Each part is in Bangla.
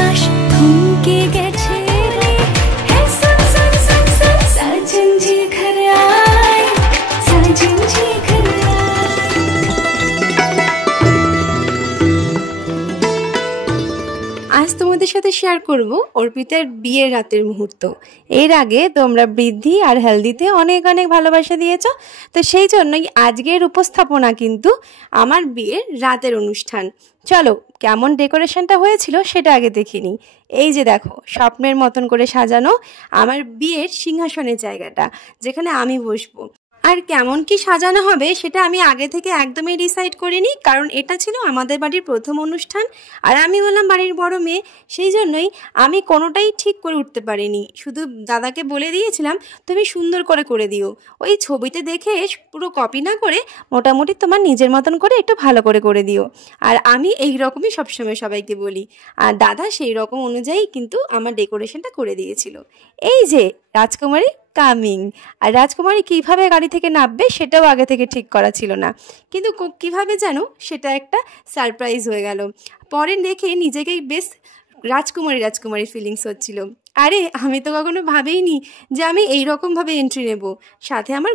আকাশ থমকে গেছে রে, হে সুন সুন সুন সুন, সাজন জি ঘর আয়, সাজন জি ঘর আয়। আজ তোমাদের সাথে শেয়ার করব অর্পিতার বিয়ের রাতের মুহূর্ত। এর আগে তোমরা বৃদ্ধি আর হেলদিতে অনেক অনেক ভালোবাসা দিয়েছ, তো সেই জন্যই আজকের উপস্থাপনা কিন্তু আমার বিয়ের রাতের অনুষ্ঠান। চলো কেমন ডেকোরেশনটা হয়েছিল সেটা আগে দেখিনি। এই যে দেখো, স্বপ্নের মতন করে সাজানো আমার বিয়ের সিংহাসনের জায়গাটা, যেখানে আমি বসবো। আর কেমন কি সাজানো হবে সেটা আমি আগে থেকে একদমই ডিসাইড করিনি, কারণ এটা ছিল আমাদের বাড়ির প্রথম অনুষ্ঠান আর আমি হলাম বাড়ির বড় মেয়ে। সেই জন্যই আমি কোনোটাই ঠিক করে উঠতে পারিনি, শুধু দাদাকে বলে দিয়েছিলাম তুমি সুন্দর করে দিও, ওই ছবিতে দেখে পুরো কপি না করে মোটামুটি তোমার নিজের মতন করে একটু ভালো করে দিও। আর আমি এই রকমই সবসময় সবাইকে বলি, আর দাদা সেই রকম অনুযায়ী কিন্তু আমার ডেকোরেশনটা করে দিয়েছিল। এই যে রাজকুমারী কামিং, আর রাজকুমারী কিভাবে গাড়ি থেকে নামবে সেটাও আগে থেকে ঠিক করা ছিল না, কিন্তু কিভাবে যেন সেটা একটা সারপ্রাইজ হয়ে গেল। পরে দেখে নিজেকেই বেশ রাজকুমারী ফিলিংস হচ্ছিল। আরে আমি তো কখনো ভাবেইনি যে আমি এই রকমভাবে এন্ট্রি নেব। সাথে আমার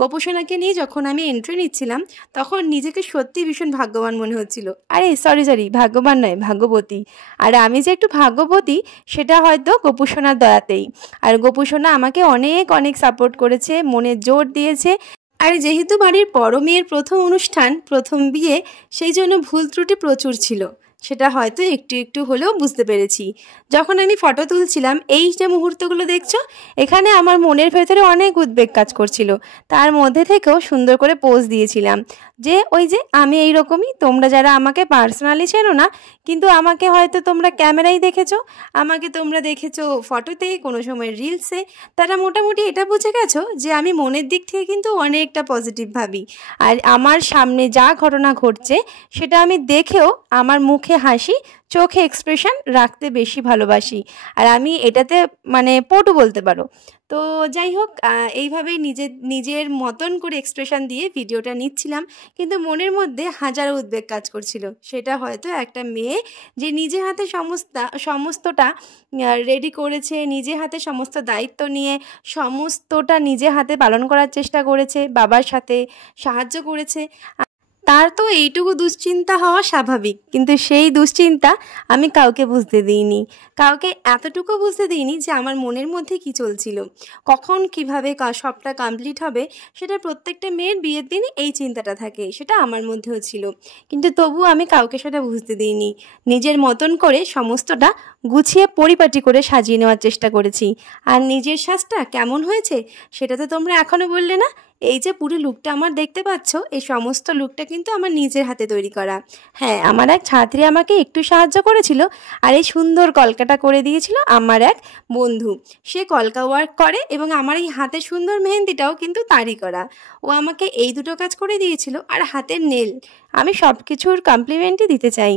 গোপুসোনাকে নিয়ে যখন আমি এন্ট্রি নিচ্ছিলাম তখন নিজেকে সত্যি ভীষণ ভাগ্যবান মনে হচ্ছিল। আরে সরি ভাগ্যবান নয়, ভাগ্যবতী। আর আমি যে একটু ভাগ্যবতী সেটা হয়তো গোপুসোনার দয়াতেই। আর গোপুসোনা আমাকে অনেক অনেক সাপোর্ট করেছে, মনে জোর দিয়েছে। আর যেহেতু বাড়ির বড় মেয়ের প্রথম অনুষ্ঠান, প্রথম বিয়ে, সেই জন্য ভুল ত্রুটি প্রচুর ছিল, সেটা হয়তো একটু হলেও বুঝতে পেরেছি। যখন আমি ফটো তুলছিলাম, এই যে মুহূর্তগুলো দেখছো, এখানে আমার মনের ভেতরে অনেক উদ্বেগ কাজ করছিল, তার মধ্যে থেকেও সুন্দর করে পোজ দিয়েছিলাম যে ওই যে আমি এই রকমই। তোমরা যারা আমাকে পার্সোনালি চেনো না, কিন্তু আমাকে হয়তো তোমরা ক্যামেরায় দেখেছো, আমাকে তোমরা দেখেছো ফটোতে, কোনো সময় রিলসে, তারা মোটামুটি এটা বুঝে গেছো যে আমি মনের দিক থেকে কিন্তু অনেকটা পজিটিভ ভাবি। আর আমার সামনে যা ঘটনা ঘটছে সেটা আমি দেখেও আমার মুখে হাসি, চোখে এক্সপ্রেশন রাখতে বেশি ভালোবাসি। আর আমি এটাতে মানে পটু বলতে পারো। তো যাই হোক, এইভাবেই নিজের মতন করে এক্সপ্রেশন দিয়ে ভিডিওটা নিচ্ছিলাম, কিন্তু মনের মধ্যে হাজারো উদ্বেগ কাজ করছিল। সেটা হয়তো একটা মেয়ে যে নিজে হাতে সমস্তটা রেডি করেছে, নিজে হাতে সমস্ত দায়িত্ব নিয়ে সমস্তটা নিজে হাতে পালন করার চেষ্টা করেছে, বাবার সাথে সাহায্য করেছে, তার তো এইটুকু দুশ্চিন্তা হওয়া স্বাভাবিক। কিন্তু সেই দুশ্চিন্তা আমি কাউকে বুঝতে দিইনি, কাউকে এতটুকু বুঝতে দিইনি যে আমার মনের মধ্যে কি চলছিল, কখন কিভাবে সবটা কমপ্লিট হবে। সেটা প্রত্যেকটা মেয়ের বিয়ের দিনই এই চিন্তাটা থাকে, সেটা আমার মধ্যেও ছিল, কিন্তু তবুও আমি কাউকে সেটা বুঝতে দিইনি। নিজের মতন করে সমস্তটা গুছিয়ে পরিপাটি করে সাজিয়ে নেওয়ার চেষ্টা করেছি। আর নিজের সাজটা কেমন হয়েছে সেটা তো তোমরা এখনও বললে না। এই যে পুরো লুকটা আমার দেখতে পাচ্ছ, এই সমস্ত লুকটা কিন্তু আমার নিজের হাতে তৈরি করা। হ্যাঁ, আমার এক ছাত্রী আমাকে একটু সাহায্য করেছিল, আর এই সুন্দর কলকাটা করে দিয়েছিল আমার এক বন্ধু। সে কলকা ওয়ার্ক করে এবং আমার এই হাতে সুন্দর মেহেন্দিটাও কিন্তু তারই করা। ও আমাকে এই দুটো কাজ করে দিয়েছিল। আর হাতের নেল, আমি সব কিছুর কমপ্লিমেন্টই দিতে চাই।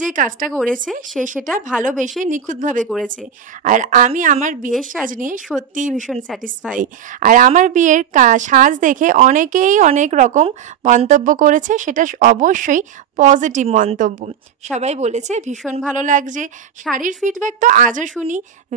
যে কাজটা করেছে সে সেটা ভালোবেসে নিখুঁতভাবে করেছে। আর আমি আমার বিয়ের সাজ নিয়ে সত্যিই ভীষণ স্যাটিসফাই। আর আমার বিয়ের সাজ দেখে অনেকেই অনেক রকম মন্তব্য করেছে, সেটা অবশ্যই পজিটিভ মন্তব্য। সবাই বলেছে ভীষণ ভালো লাগছে। শাড়ির ফিডব্যাক তো আজও শুনি,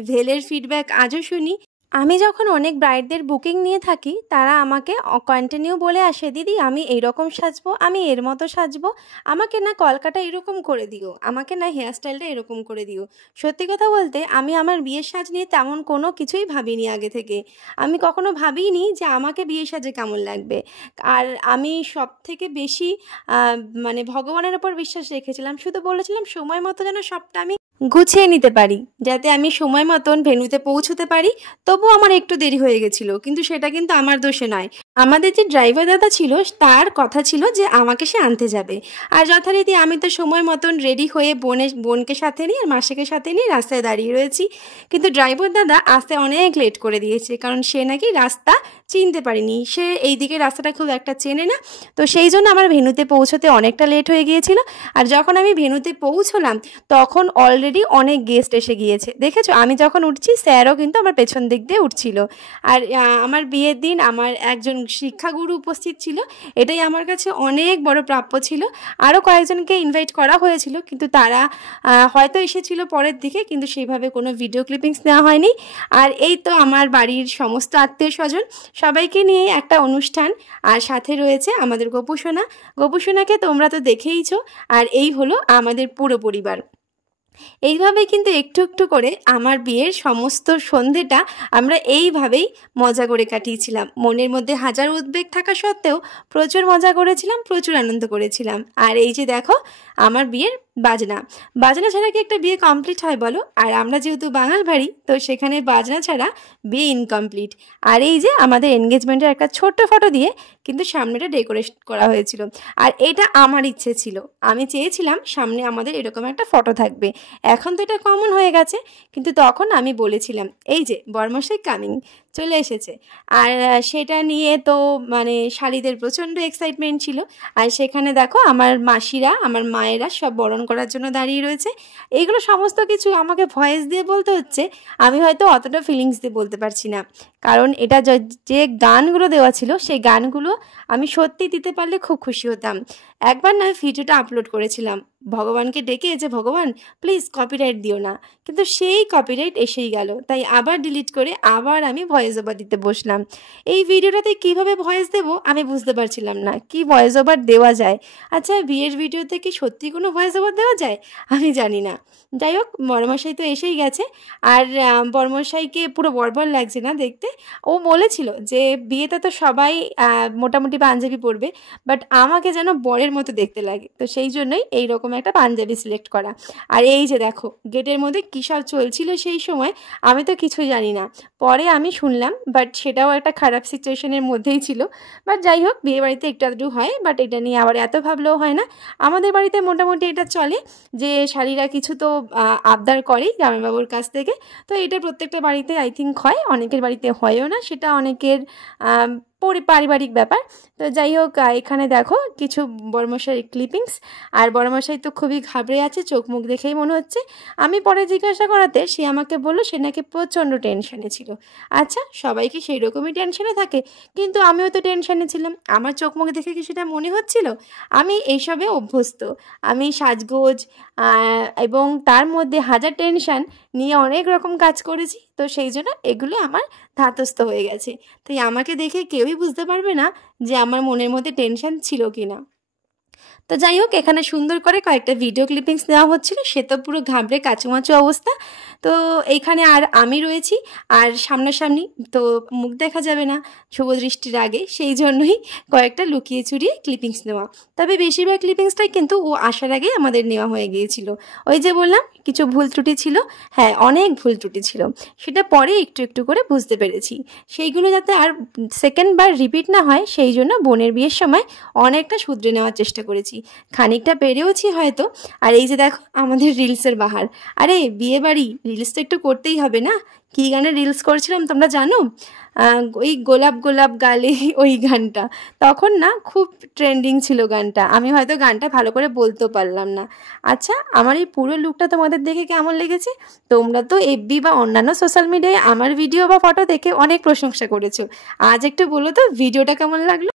ভেলের ফিডব্যাক আজও শুনি। আমি যখন অনেক ব্রাইডদের বুকিং নিয়ে থাকি, তারা আমাকে কন্টিনিউ বলে আসে, দিদি আমি এইরকম সাজবো, আমি এর মতো সাজবো, আমাকে না কলকাটা এরকম করে দিও, আমাকে না হেয়ারস্টাইলটা এরকম করে দিও। সত্যি কথা বলতে আমি আমার বিয়ের সাজ নিয়ে তেমন কোনো কিছুই ভাবিনি আগে থেকে। আমি কখনো ভাবিনি যে আমাকে বিয়ের সাজে কেমন লাগবে। আর আমি সব থেকে বেশি মানে ভগবানের ওপর বিশ্বাস রেখেছিলাম, শুধু বলেছিলাম সময় মতো যেন সবটা আমি গুছিয়ে নিতে পারি, যাতে আমি সময় মতন ভেন্যুতে পৌঁছতে পারি। তবুও আমার একটু দেরি হয়ে গেছিলো, কিন্তু সেটা কিন্তু আমার দোষে নয়। আমাদের যে ড্রাইভার দাদা ছিল তার কথা ছিল যে আমাকে সে আনতে যাবে, আর যথারীতি আমি তো সময় মতন রেডি হয়ে বোনকে সাথে নিয়ে আর মাসিকে সাথে নিয়ে রাস্তায় দাঁড়িয়ে রয়েছি। কিন্তু ড্রাইভার দাদা আসতে অনেক লেট করে দিয়েছে, কারণ সে নাকি রাস্তা চিনতে পারিনি, সে এই দিকে রাস্তাটা খুব একটা চেনে না। তো সেই জন্য আমার ভেন্যুতে পৌঁছতে অনেকটা লেট হয়ে গিয়েছিল। আর যখন আমি ভেন্যুতে পৌঁছলাম তখন অলরেডি অনেক গেস্ট এসে গিয়েছে। দেখেছো, আমি যখন উঠছি স্যারও কিন্তু আমার পেছন দিক দিয়ে উঠছিল। আর আমার বিয়ের দিন আমার একজন শিক্ষাগুরু উপস্থিত ছিল, এটাই আমার কাছে অনেক বড় প্রাপ্য ছিল। আরও কয়েকজনকে ইনভাইট করা হয়েছিল, কিন্তু তারা হয়তো এসেছিল পরের দিকে, কিন্তু সেইভাবে কোনো ভিডিও ক্লিপিংস নেওয়া হয়নি। আর এই তো আমার বাড়ির সমস্ত আত্মীয় স্বজন সবাইকে নিয়ে একটা অনুষ্ঠান, আর সাথে রয়েছে আমাদের গোপুসোনা। গোপুসোনাকে তোমরা তো দেখেইছো। আর এই হলো আমাদের পুরো পরিবার। এইভাবেই কিন্তু একটু একটু করে আমার বিয়ের সমস্ত সন্ধেটা আমরা এইভাবেই মজা করে কাটিয়েছিলাম। মনের মধ্যে হাজার উদ্বেগ থাকা সত্ত্বেও প্রচুর মজা করেছিলাম, প্রচুর আনন্দ করেছিলাম। আর এই যে দেখো আমার বিয়ের বাজনা, বাজনা ছাড়া কি একটা বিয়ে কমপ্লিট হয় বলো? আর আমরা যেহেতু বাঙাল বাড়ি, তো সেখানে বাজনা ছাড়া বিয়ে ইনকমপ্লিট। আর এই যে আমাদের এনগেজমেন্টের একটা ছোট্ট ফটো দিয়ে কিন্তু সামনেটা ডেকোরেট করা হয়েছিল। আর এটা আমার ইচ্ছে ছিল, আমি চেয়েছিলাম সামনে আমাদের এরকম একটা ফটো থাকবে। এখন তো এটা কমন হয়ে গেছে, কিন্তু তখন আমি বলেছিলাম এই যে বরমশাই কামিং চলে এসেছে। আর সেটা নিয়ে তো মানে শাড়িদের প্রচণ্ড এক্সাইটমেন্ট ছিল। আর সেখানে দেখো আমার মাসিরা, আমার মায়েরা সব বরণ করার জন্য দাঁড়িয়ে রয়েছে। এইগুলো সমস্ত কিছু আমাকে ভয়েস দিয়ে বলতে হচ্ছে, আমি হয়তো অতটা ফিলিংস দিয়ে বলতে পারছি না, কারণ এটা যে গানগুলো দেওয়া ছিল সেই গানগুলো আমি সত্যি দিতে পারলে খুব খুশি হতাম। একবার না ভিডিওটা আপলোড করেছিলাম ভগবানকে ডেকে, যে ভগবান প্লিজ কপিরাইট দিও না, কিন্তু সেই কপিরাইট এসেই গেল। তাই আবার ডিলিট করে আবার আমি ভয়েস ওভার দিতে বসলাম। এই ভিডিওটাতে কিভাবে ভয়েস দেব আমি বুঝতে পারছিলাম না, কি ভয়েস ওভার দেওয়া যায়। আচ্ছা, বিয়ের ভিডিওতে কি সত্যি কোনো ভয়েস ওভার দেওয়া যায় আমি জানি না। যাই হোক, বড়মশাই তো এসেই গেছে। আর বড়মশাইকে পুরো বর্বর লাগছে না দেখতে। ও বলেছিল যে বিয়েতে তো সবাই মোটামুটি পাঞ্জাবি পরবে, বাট আমাকে যেন বরের মতো দেখতে লাগে, তো সেই জন্যই এইরকম একটা পাঞ্জাবি সিলেক্ট করা। আর এই যে দেখো গেটের মধ্যে কী সব চলছিল সেই সময়, আমি তো কিছু জানি না, পরে আমি শুনলাম, বাট সেটাও একটা খারাপ সিচুয়েশনের মধ্যেই ছিল। বাট যাই হোক, বিয়ে বাড়িতে একটু আধটু হয়, বাট এটা নিয়ে আবার এত ভাবলেও হয় না। আমাদের বাড়িতে মোটামুটি এটা চলে যে শাড়িরা কিছু তো আবদার করেই জামাইবাবুর কাছ থেকে। তো এটা প্রত্যেকটা বাড়িতে আই থিঙ্ক হয়, অনেকের বাড়িতে হয়ও না, সেটা অনেকের পারিবারিক ব্যাপার। তো যাই হোক, এখানে দেখো কিছু বড়মশাইয়ের ক্লিপিংস। আর বড়মশাই তো খুবই ঘাবড়ে আছে, চোখ মুখ দেখেই মনে হচ্ছে। আমি পরে জিজ্ঞাসা করাতে সে আমাকে বললো সে নাকি প্রচণ্ড টেনশানে ছিল। আচ্ছা, সবাই কি সেই রকমই টেনশানে থাকে? কিন্তু আমিও তো টেনশানে ছিলাম, আমার চোখ মুখ দেখে কি সেটা মনে হচ্ছিল? আমি এইসবে অভ্যস্ত, আমি সাজগোজ এবং তার মধ্যে হাজার টেনশান নিয়ে অনেক রকম কাজ করেছি, তো সেই জন্য এগুলো আমার ধাতস্থ হয়ে গেছে। তাই আমাকে দেখে কেউই বুঝতে পারবে না যে আমার মনের মধ্যে টেনশান ছিল কি না। তো যাই হোক, এখানে সুন্দর করে কয়েকটা ভিডিও ক্লিপিংস নেওয়া হচ্ছিল, সে তো পুরো ঘাবড়ে কাচুমাচু অবস্থা। তো এইখানে আর আমি রয়েছি, আর সামনাসামনি তো মুখ দেখা যাবে না শুভ দৃষ্টির আগে, সেই জন্যই কয়েকটা লুকিয়ে চুরিয়ে ক্লিপিংস নেওয়া। তবে বেশিরভাগ ক্লিপিংসটাই কিন্তু ও আসার আগেই আমাদের নেওয়া হয়ে গিয়েছিল। ওই যে বললাম কিছু ভুল ত্রুটি ছিল, হ্যাঁ অনেক ভুল ত্রুটি ছিল, সেটা পরে একটু একটু করে বুঝতে পেরেছি। সেইগুলো যাতে আর সেকেন্ড বার রিপিট না হয় সেই জন্য বোনের বিয়ের সময় অনেকটা শুধরে নেওয়ার চেষ্টা করেছি, খানিকটা পেরেওছি হয়তো। আর এই যে দেখো আমাদের রিলসের বাহার। আরে বিয়ে বাড়ি, রিলস তো একটু করতেই হবে না? কী গানে রিলস করছিলাম তোমরা জানো? ওই গোলাপ গোলাপ গালে ওই গানটা, তখন না খুব ট্রেন্ডিং ছিল গানটা। আমি হয়তো গানটা ভালো করে বলতেও পারলাম না। আচ্ছা, আমার এই পুরো লুকটা তোমাদের দেখে কেমন লেগেছে? তোমরা তো এফবি বা অন্যান্য সোশ্যাল মিডিয়ায় আমার ভিডিও বা ফটো দেখে অনেক প্রশংসা করেছো, আজ একটু বলো তো ভিডিওটা কেমন লাগলো।